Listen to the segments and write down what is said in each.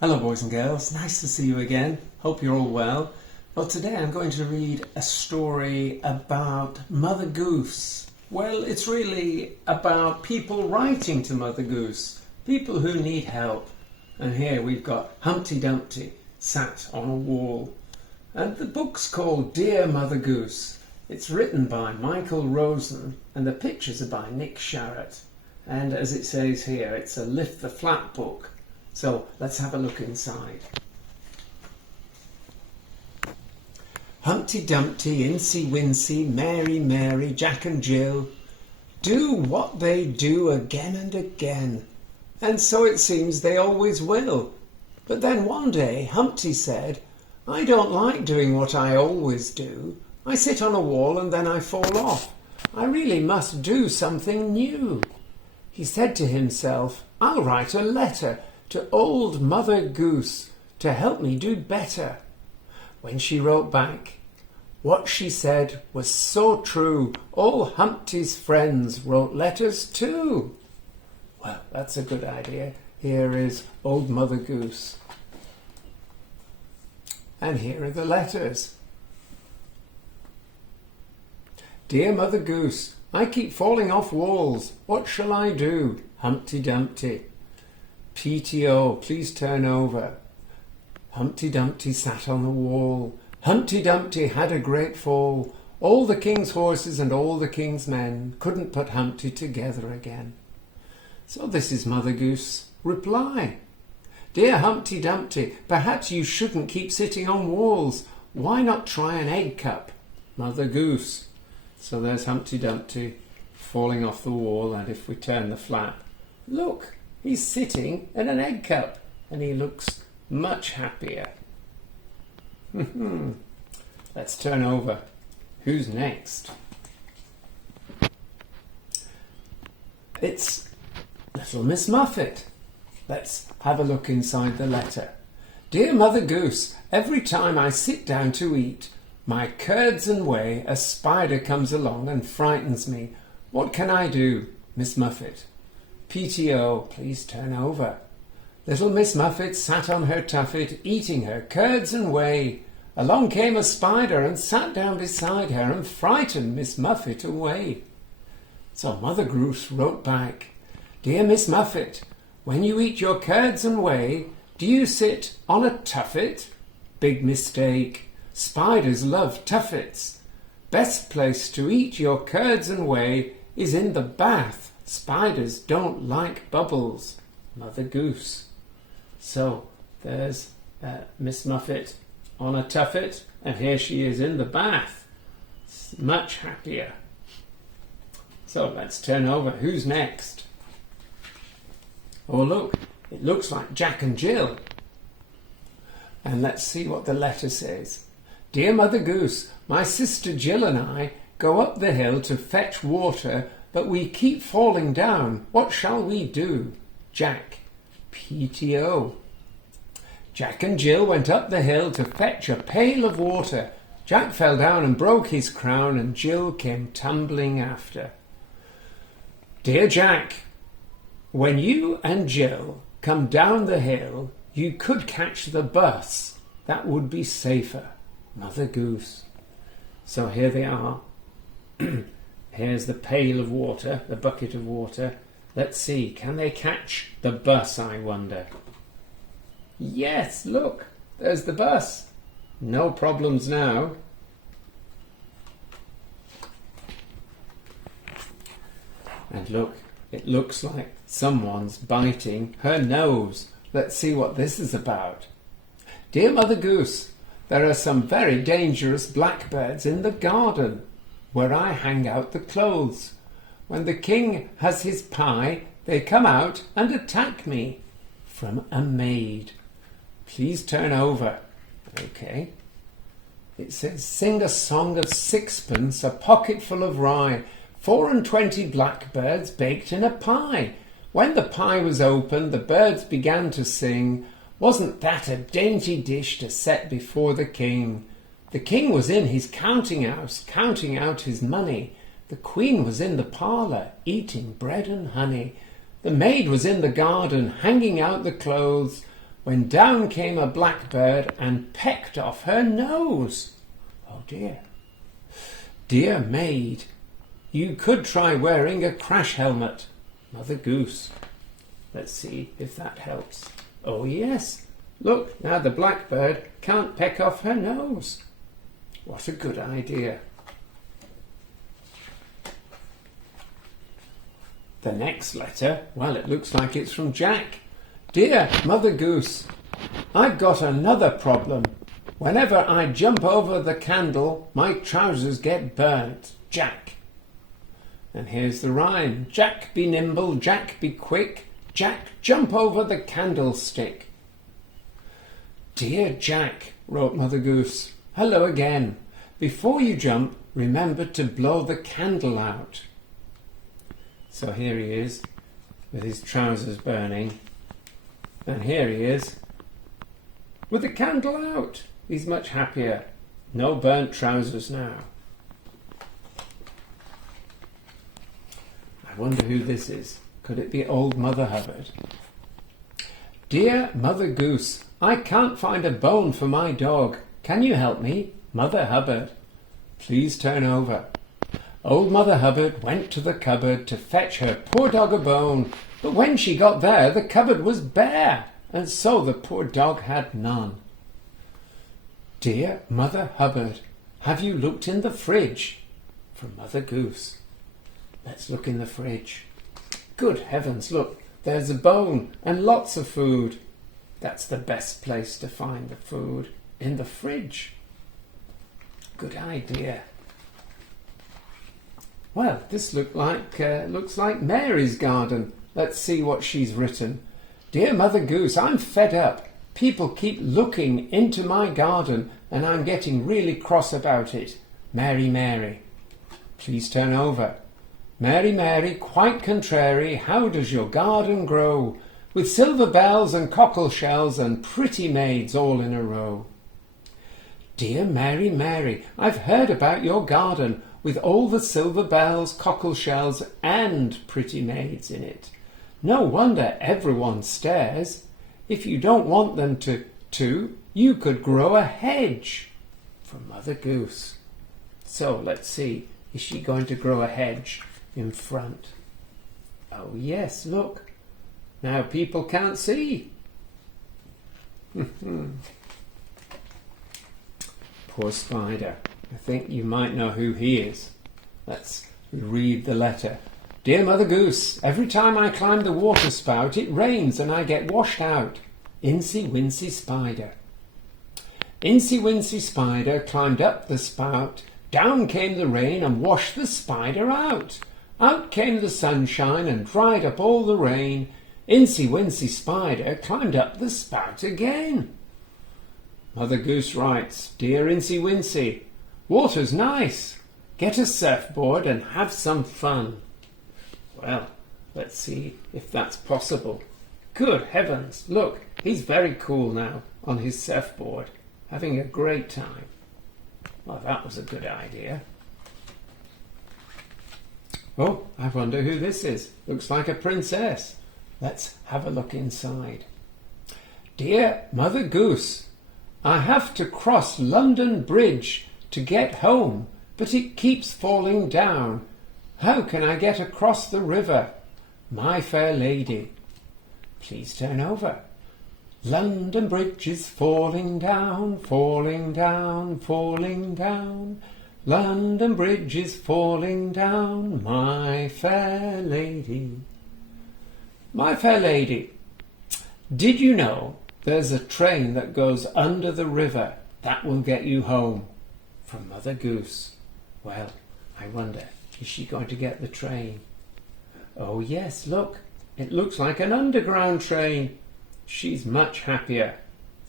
Hello boys and girls, nice to see you again. Hope you're all well. Well, today I'm going to read a story about Mother Goose. Well, it's really about people writing to Mother Goose, people who need help. And here we've got Humpty Dumpty sat on a wall. And the book's called Dear Mother Goose. It's written by Michael Rosen and the pictures are by Nick Sharratt. And as it says here, it's a lift the flap book. So let's have a look inside. Humpty Dumpty, Incy Wincy, Mary Mary, Jack and Jill do what they do again and again, and so it seems they always will. But then one day Humpty said, I don't like doing what I always do. I sit on a wall and then I fall off. I really must do something new. He said to himself, I'll write a letter to old Mother Goose to help me do better. When she wrote back, what she said was so true, all Humpty's friends wrote letters too. Well, that's a good idea. Here is old Mother Goose. And here are the letters. Dear Mother Goose, I keep falling off walls. What shall I do? Humpty Dumpty. PTO, please turn over. Humpty Dumpty sat on the wall. Humpty Dumpty had a great fall. All the king's horses and all the king's men couldn't put Humpty together again. So this is Mother Goose' reply. Dear Humpty Dumpty, perhaps you shouldn't keep sitting on walls. Why not try an egg cup? Mother Goose. So there's Humpty Dumpty falling off the wall, and if we turn the flap, look, he's sitting in an egg cup and he looks much happier. Let's turn over. Who's next? It's little Miss Muffet. Let's have a look inside the letter. Dear Mother Goose, every time I sit down to eat, my curds and whey, a spider comes along and frightens me. What can I do, Miss Muffet? PTO, please turn over. Little Miss Muffet sat on her tuffet, eating her curds and whey. Along came a spider and sat down beside her and frightened Miss Muffet away. So Mother Goose wrote back, Dear Miss Muffet, when you eat your curds and whey, do you sit on a tuffet? Big mistake. Spiders love tuffets. Best place to eat your curds and whey is in the bath. Spiders don't like bubbles. Mother Goose. So there's Miss Muffet on a tuffet, and here she is in the bath. Much happier. So let's turn over. Who's next? Oh look, it looks like Jack and Jill. And let's see what the letter says. Dear Mother Goose, my sister Jill and I go up the hill to fetch water, but we keep falling down. What shall we do? Jack. PTO. Jack and Jill went up the hill to fetch a pail of water. Jack fell down and broke his crown, and Jill came tumbling after. Dear Jack, when you and Jill come down the hill, you could catch the bus. That would be safer. Mother Goose. So here they are. Here's the pail of water, the bucket of water. Let's see, can they catch the bus, I wonder? Yes, look, there's the bus. No problems now. And look, it looks like someone's biting her nose. Let's see what this is about. Dear Mother Goose, there are some very dangerous blackbirds in the garden where I hang out the clothes. When the king has his pie, they come out and attack me. From a maid. Please turn over. Okay. It says, sing a song of sixpence, a pocket full of rye, 24 blackbirds baked in a pie. When the pie was opened, the birds began to sing, wasn't that a dainty dish to set before the king? The king was in his counting house, counting out his money. The queen was in the parlour, eating bread and honey. The maid was in the garden, hanging out the clothes. when down came a blackbird and pecked off her nose. Oh dear. Dear maid, you could try wearing a crash helmet. Mother Goose. Let's see if that helps. Oh yes. Look, now the blackbird can't peck off her nose. What a good idea. The next letter, well, it looks like it's from Jack. Dear Mother Goose, I've got another problem. Whenever I jump over the candle, my trousers get burnt. Jack. And here's the rhyme. Jack be nimble, Jack be quick, Jack jump over the candlestick. Dear Jack, wrote Mother Goose, hello again. Before you jump, remember to blow the candle out. So here he is, with his trousers burning. And here he is, with the candle out. He's much happier. No burnt trousers now. I wonder who this is. Could it be old Mother Hubbard? Dear Mother Goose, I can't find a bone for my dog. Can you help me? Mother Hubbard. Please turn over. Old Mother Hubbard went to the cupboard to fetch her poor dog a bone, but when she got there the cupboard was bare, and so the poor dog had none. Dear Mother Hubbard, have you looked in the fridge? From Mother Goose. Let's look in the fridge. Good heavens, look, there's a bone and lots of food. That's the best place to find the food, in the fridge. Good idea. Well, this looks like Mary's garden. Let's see what she's written. Dear Mother Goose, I'm fed up. People keep looking into my garden and I'm getting really cross about it. Mary, Mary. Please turn over. Mary, Mary, quite contrary, how does your garden grow? With silver bells and cockle shells and pretty maids all in a row. Dear Mary, Mary, I've heard about your garden with all the silver bells, cockle shells and pretty maids in it. No wonder everyone stares. If you don't want them to, you could grow a hedge. From Mother Goose. So let's see, is she going to grow a hedge in front? Oh yes, look. Now people can't see. Poor spider. I think you might know who he is. Let's read the letter. Dear Mother Goose, every time I climb the water spout, it rains and I get washed out. Incy Wincy Spider. Incy Wincy Spider climbed up the spout. Down came the rain and washed the spider out. Out came the sunshine and dried up all the rain. Incy Wincy Spider climbed up the spout again. Mother Goose writes, Dear Incy Wincy, water's nice. Get a surfboard and have some fun. Well, let's see if that's possible. Good heavens, look, he's very cool now on his surfboard, having a great time. Well, that was a good idea. Oh, I wonder who this is. Looks like a princess. Let's have a look inside. Dear Mother Goose, I have to cross London Bridge to get home, but it keeps falling down. How can I get across the river? My fair lady. Please turn over. London Bridge is falling down, falling down, falling down. London Bridge is falling down, my fair lady. My fair lady, did you know there's a train that goes under the river that will get you home? From Mother Goose. Well, I wonder, is she going to get the train? Oh yes, look, it looks like an underground train. She's much happier.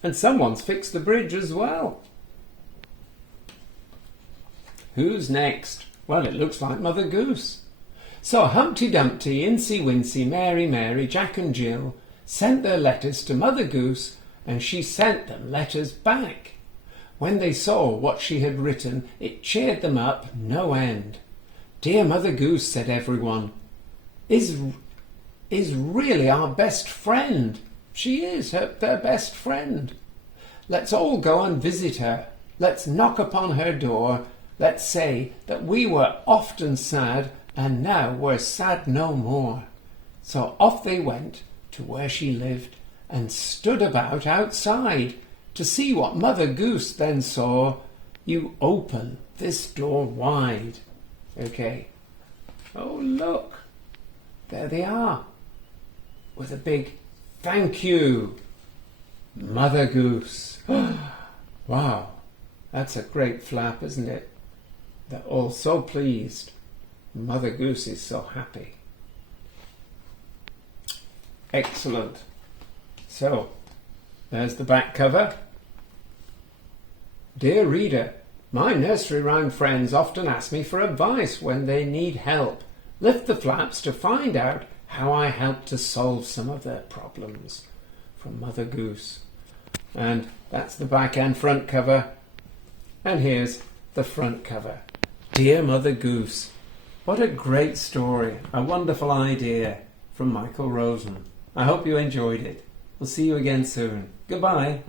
And someone's fixed the bridge as well. Who's next? Well, it looks like Mother Goose. So Humpty Dumpty, Incy Wincy, Mary Mary, Jack and Jill sent their letters to Mother Goose, and she sent them letters back. When they saw what she had written, it cheered them up no end. Dear Mother Goose, said everyone, is really our best friend. She is their best friend. Let's all go and visit her. Let's knock upon her door. Let's say that we were often sad, and now we're sad no more. So off they went to where she lived, and stood about outside to see what Mother Goose then saw. You open this door wide. Okay. Oh, look. There they are. With a big thank you. Mother Goose. Wow. That's a great flap, isn't it? They're all so pleased. Mother Goose is so happy. Excellent. So, there's the back cover. Dear reader, my nursery rhyme friends often ask me for advice when they need help. Lift the flaps to find out how I help to solve some of their problems. From Mother Goose. And that's the back and front cover. And here's the front cover. Dear Mother Goose. What a great story. A wonderful idea from Michael Rosen. I hope you enjoyed it. We'll see you again soon. Goodbye.